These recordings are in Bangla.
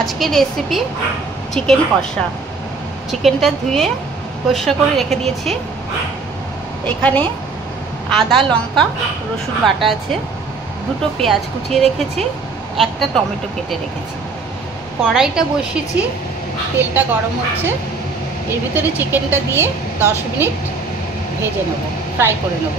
আজকের রেসিপি চিকেন কষা। চিকেনটা ধুয়ে পরিষ্কার করে রেখে দিয়েছি। এখানে আদা, লঙ্কা, রসুন বাটা আছে, দুটো পেঁয়াজ কুচিয়ে রেখেছি, একটা টমেটো কেটে রেখেছি। কড়াইটা বসিয়েছি, তেলটা গরম হচ্ছে। এর ভিতরে চিকেনটা দিয়ে 10 মিনিট ভেজে নেব, ফ্রাই করে নেব।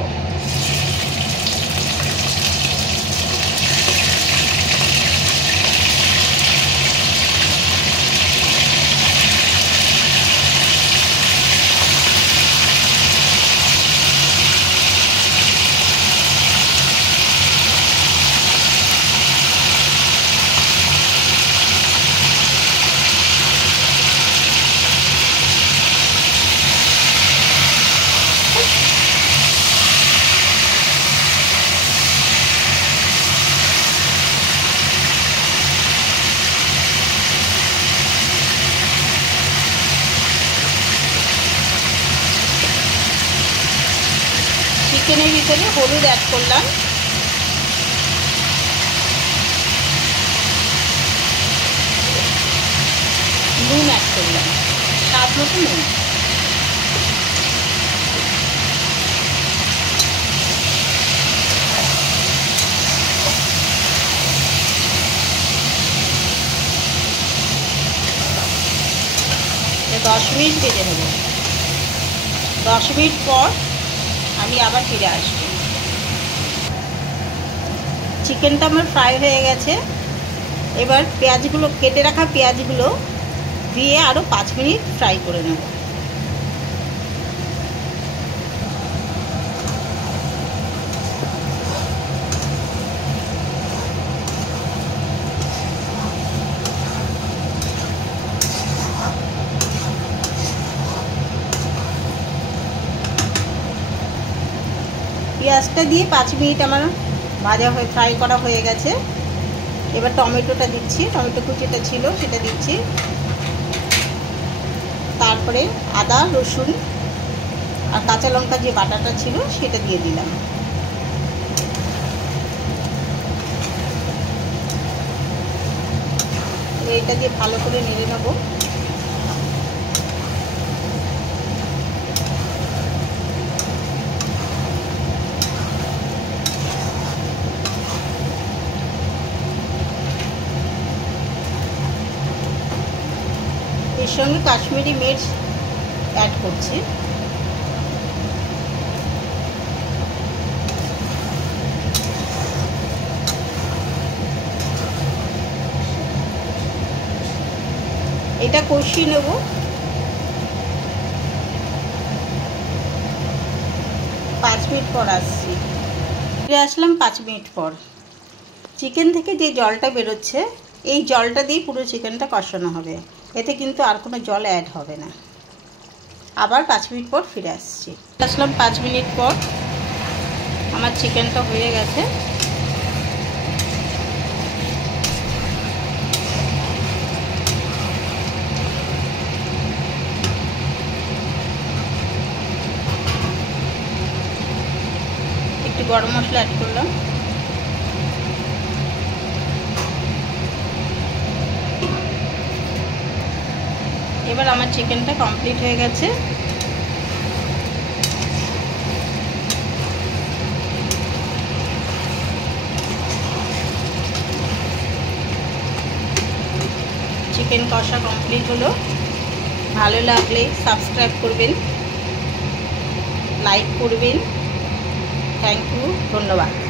চিকেনের ভিতরে হলুদ অ্যাড করলাম, নুন অ্যাড করলাম, স্বাদ মতো নুন। এটা 10 মিনিট ভেজে নেব। 10 মিনিট পর আমি আবার ফিরে আসব। চিকেনটা আমার ফ্রাই হয়ে গেছে। এবার পেঁয়াজগুলো, কেটে রাখা পেঁয়াজগুলো দিয়ে আরও 5 মিনিট ফ্রাই করে নেব। পেঁয়াজটা দিয়ে 5 মিনিট আমার ভাজা হয়ে ফ্রাই করা হয়ে গেছে। এবার টমেটোটা দিচ্ছি, টমেটো কুচিটা ছিল সেটা দিচ্ছি। তারপরে আদা, রসুন আর কাঁচা লঙ্কা যে বাটাটা ছিল সেটা দিয়ে দিলাম। এটা দিয়ে ভালো করে নেড়ে নেব। এর সঙ্গে কাশ্মীরি মির্চ অ্যাড করছি। এটা কষিয়ে নেব। 5 মিনিট পর আসছি। ফিরে আসলাম 5 মিনিট পর। চিকেন থেকে যে জলটা বেরোচ্ছে, এই জলটা দিয়ে পুরো চিকেনটা কষানো হবে। এতে কিন্তু আর কোনো জল অ্যাড হবে না। আবার 5 মিনিট পর ফিরে আসছি। আসলাম 5 মিনিট পর। আমার চিকেনটা হয়ে গেছে। একটু গরম মশলা অ্যাড করলাম। এবার আমার চিকেনটা কমপ্লিট হয়ে গেছে। চিকেন কষা কমপ্লিট হলো। ভালো লাগলে সাবস্ক্রাইব করবেন, লাইক করবেন। থ্যাংক ইউ, ধন্যবাদ।